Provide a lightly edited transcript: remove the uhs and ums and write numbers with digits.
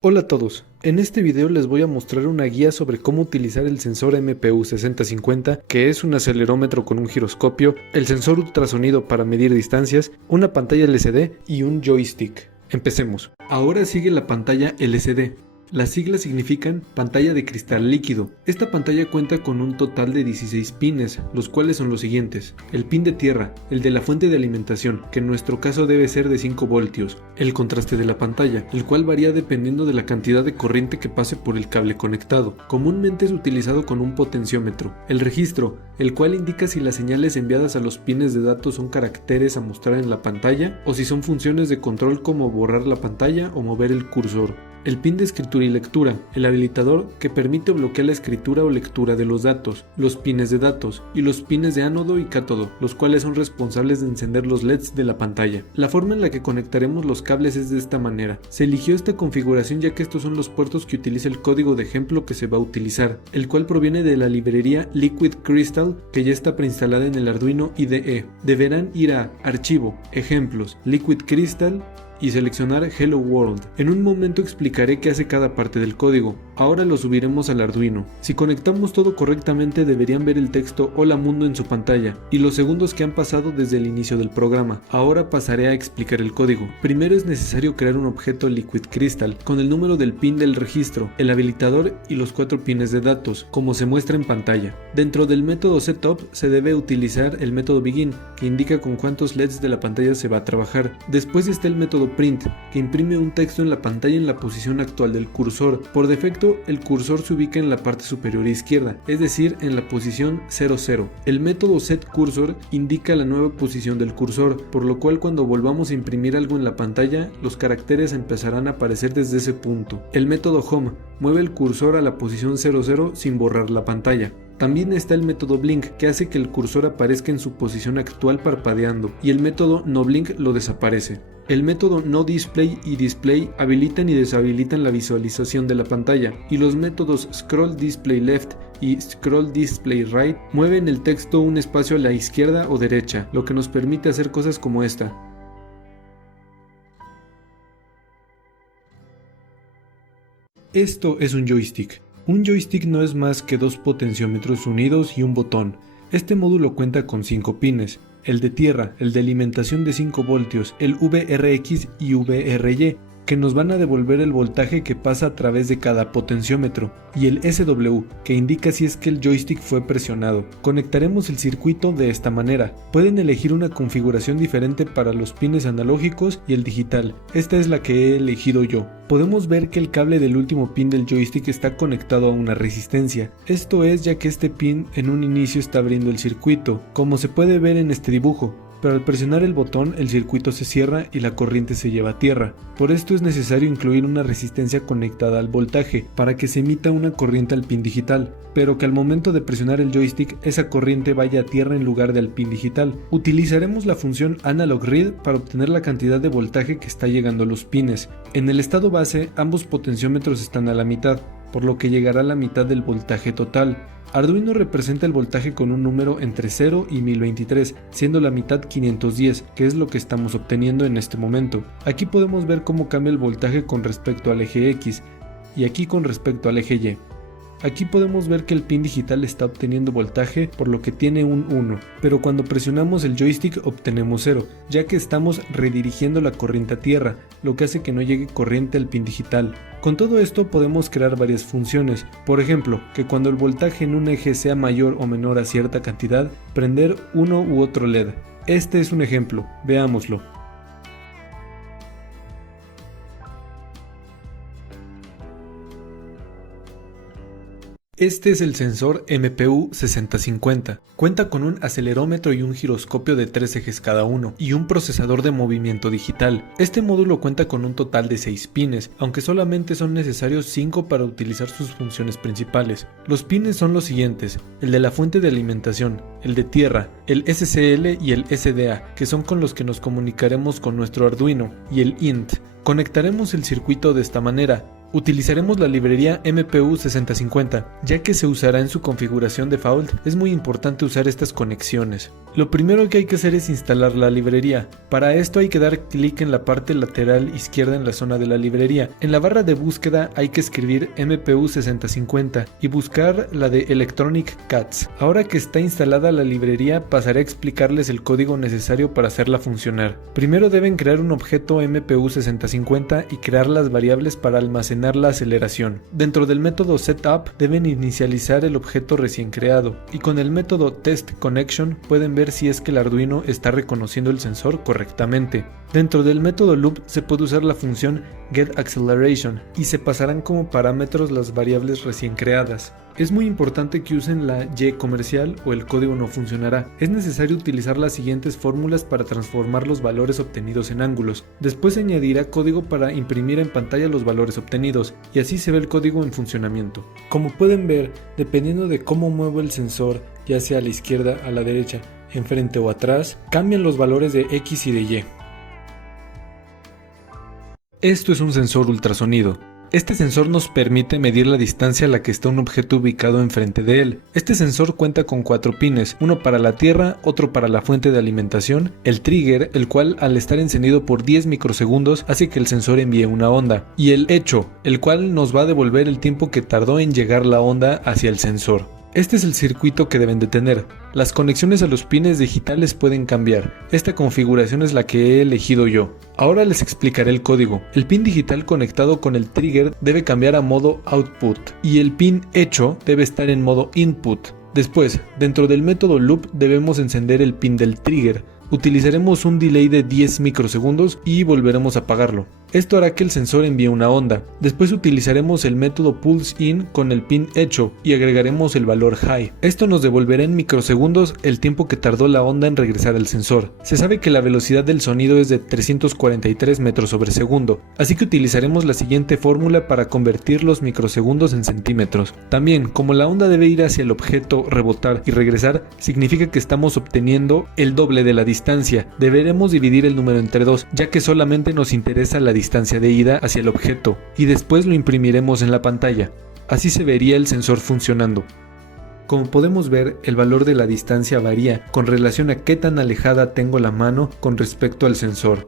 Hola a todos, en este video les voy a mostrar una guía sobre cómo utilizar el sensor MPU6050, que es un acelerómetro con un giroscopio, el sensor ultrasonido para medir distancias, una pantalla LCD y un joystick. Empecemos. Ahora sigue la pantalla LCD. Las siglas significan pantalla de cristal líquido. Esta pantalla cuenta con un total de 16 pines, los cuales son los siguientes: el pin de tierra, el de la fuente de alimentación, que en nuestro caso debe ser de 5 voltios, el contraste de la pantalla, el cual varía dependiendo de la cantidad de corriente que pase por el cable conectado. Comúnmente es utilizado con un potenciómetro, el registro, el cual indica si las señales enviadas a los pines de datos son caracteres a mostrar en la pantalla o si son funciones de control como borrar la pantalla o mover el cursor. El pin de escritura y lectura, el habilitador que permite o bloquea la escritura o lectura de los datos, los pines de datos y los pines de ánodo y cátodo, los cuales son responsables de encender los LEDs de la pantalla. La forma en la que conectaremos los cables es de esta manera. Se eligió esta configuración ya que estos son los puertos que utiliza el código de ejemplo que se va a utilizar, el cual proviene de la librería Liquid Crystal que ya está preinstalada en el Arduino IDE. Deberán ir a Archivo, Ejemplos, Liquid Crystal y seleccionar Hello World. En un momento explicaré qué hace cada parte del código. Ahora lo subiremos al Arduino. Si conectamos todo correctamente deberían ver el texto Hola Mundo en su pantalla y los segundos que han pasado desde el inicio del programa. Ahora pasaré a explicar el código. Primero es necesario crear un objeto Liquid Crystal con el número del pin del registro, el habilitador y los 4 pines de datos, como se muestra en pantalla. Dentro del método Setup se debe utilizar el método Begin, que indica con cuántos LEDs de la pantalla se va a trabajar. Después está el método Print, que imprime un texto en la pantalla en la posición actual del cursor. Por defecto, el cursor se ubica en la parte superior izquierda, es decir, en la posición 00. El método setCursor indica la nueva posición del cursor, por lo cual cuando volvamos a imprimir algo en la pantalla, los caracteres empezarán a aparecer desde ese punto. El método Home mueve el cursor a la posición 00 sin borrar la pantalla. También está el método Blink, que hace que el cursor aparezca en su posición actual parpadeando, y el método NoBlink lo desaparece. El método NoDisplay y Display habilitan y deshabilitan la visualización de la pantalla, y los métodos ScrollDisplayLeft y ScrollDisplayRight mueven el texto un espacio a la izquierda o derecha, lo que nos permite hacer cosas como esta. Esto es un joystick. Un joystick no es más que 2 potenciómetros unidos y un botón. Este módulo cuenta con 5 pines, el de tierra, el de alimentación de 5 voltios, el VRX y VRY, que nos van a devolver el voltaje que pasa a través de cada potenciómetro, y el SW, que indica si es que el joystick fue presionado. Conectaremos el circuito de esta manera. Pueden elegir una configuración diferente para los pines analógicos y el digital. Esta es la que he elegido yo. Podemos ver que el cable del último pin del joystick está conectado a una resistencia. Esto es ya que este pin en un inicio está abriendo el circuito, como se puede ver en este dibujo. Pero al presionar el botón el circuito se cierra y la corriente se lleva a tierra. Por esto es necesario incluir una resistencia conectada al voltaje para que se emita una corriente al pin digital, pero que al momento de presionar el joystick esa corriente vaya a tierra en lugar del pin digital. Utilizaremos la función AnalogRead para obtener la cantidad de voltaje que está llegando a los pines. En el estado base ambos potenciómetros están a la mitad, por lo que llegará a la mitad del voltaje total. Arduino representa el voltaje con un número entre 0 y 1023, siendo la mitad 510, que es lo que estamos obteniendo en este momento. Aquí podemos ver cómo cambia el voltaje con respecto al eje X, y aquí con respecto al eje Y. Aquí podemos ver que el pin digital está obteniendo voltaje por lo que tiene un 1, pero cuando presionamos el joystick obtenemos 0, ya que estamos redirigiendo la corriente a tierra, lo que hace que no llegue corriente al pin digital. Con todo esto podemos crear varias funciones, por ejemplo, que cuando el voltaje en un eje sea mayor o menor a cierta cantidad, prender uno u otro LED. Este es un ejemplo, veámoslo. Este es el sensor MPU6050. Cuenta con un acelerómetro y un giroscopio de 3 ejes cada uno, y un procesador de movimiento digital. Este módulo cuenta con un total de 6 pines, aunque solamente son necesarios 5 para utilizar sus funciones principales. Los pines son los siguientes: el de la fuente de alimentación, el de tierra, el SCL y el SDA, que son con los que nos comunicaremos con nuestro Arduino, y el INT. Conectaremos el circuito de esta manera. Utilizaremos la librería MPU6050, ya que se usará en su configuración default. Es muy importante usar estas conexiones. Lo primero que hay que hacer es instalar la librería. Para esto hay que dar clic en la parte lateral izquierda en la zona de la librería. En la barra de búsqueda hay que escribir MPU 6050 y buscar la de Electronic Cats. Ahora que está instalada la librería, pasaré a explicarles el código necesario para hacerla funcionar. Primero deben crear un objeto MPU 6050 y crear las variables para almacenar la aceleración. Dentro del método setup deben inicializar el objeto recién creado y con el método testConnection pueden ver si es que el Arduino está reconociendo el sensor correctamente. Dentro del método loop se puede usar la función getAcceleration y se pasarán como parámetros las variables recién creadas. Es muy importante que usen la Y comercial o el código no funcionará. Es necesario utilizar las siguientes fórmulas para transformar los valores obtenidos en ángulos. Después se añadirá código para imprimir en pantalla los valores obtenidos y así se ve el código en funcionamiento. Como pueden ver, dependiendo de cómo muevo el sensor, ya sea a la izquierda, a la derecha, enfrente o atrás, cambian los valores de X y de Y. Esto es un sensor ultrasonido. Este sensor nos permite medir la distancia a la que está un objeto ubicado enfrente de él. Este sensor cuenta con 4 pines, uno para la tierra, otro para la fuente de alimentación, el trigger, el cual al estar encendido por 10 microsegundos hace que el sensor envíe una onda, y el echo, el cual nos va a devolver el tiempo que tardó en llegar la onda hacia el sensor. Este es el circuito que deben de tener. Las conexiones a los pines digitales pueden cambiar. Esta configuración es la que he elegido yo. Ahora les explicaré el código. El pin digital conectado con el trigger debe cambiar a modo output y el pin hecho debe estar en modo input. Después, dentro del método loop debemos encender el pin del trigger. Utilizaremos un delay de 10 microsegundos y volveremos a apagarlo. Esto hará que el sensor envíe una onda. Después utilizaremos el método pulse in con el pin hecho y agregaremos el valor high. Esto nos devolverá en microsegundos el tiempo que tardó la onda en regresar al sensor. Se sabe que la velocidad del sonido es de 343 metros sobre segundo, así que utilizaremos la siguiente fórmula para convertir los microsegundos en centímetros. También, como la onda debe ir hacia el objeto, rebotar y regresar, significa que estamos obteniendo el doble de la distancia. Deberemos dividir el número entre 2, ya que solamente nos interesa la distancia de ida hacia el objeto, y después lo imprimiremos en la pantalla. Así se vería el sensor funcionando. Como podemos ver, el valor de la distancia varía con relación a qué tan alejada tengo la mano con respecto al sensor.